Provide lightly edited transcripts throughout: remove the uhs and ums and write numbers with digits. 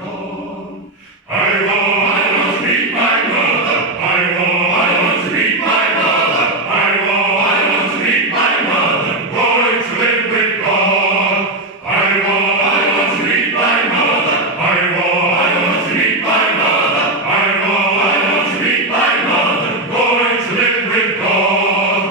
God. I want to meet my mother. I want to meet my mother. I want to meet my mother. Going to live with God. I want to meet my mother. I want to meet my mother. I want to meet my mother. Going to live with God.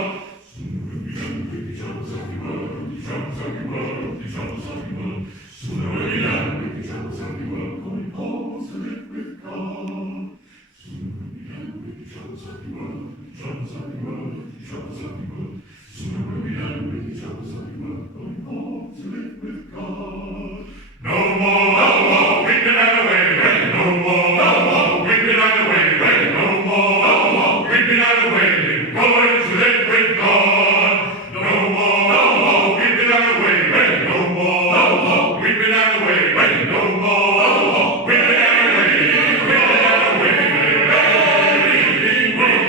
Sooner or later, with the troubles of the world, going home to live with God. Sooner or later, with the troubles of the world, the troubles of the world, the troubles of the world. Sooner or later, with the troubles of the world, going home to live with God. No more weeping and wailing. No more weeping and wailing. No more weeping and wailing. Going to live with God. No more weeping and wailing. No more weeping and wailing. No more weeping and wailing. Weeping and wailing. Weeping, weeping.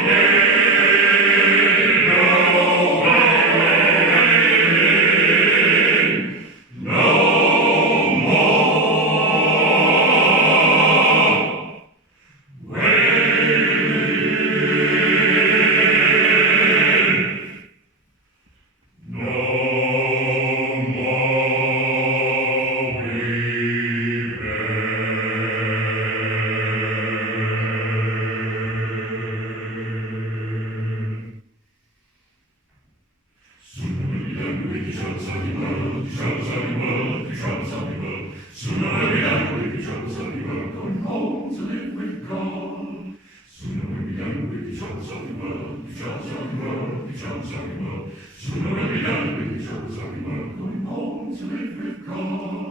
Sooner we'll be done with the troubles of the world, going home to live with God. Sooner we'll be done with the troubles of the world, the troubles of the world, the troubles of the world. Sooner we'll be done with the troubles of the world, going home to live with God.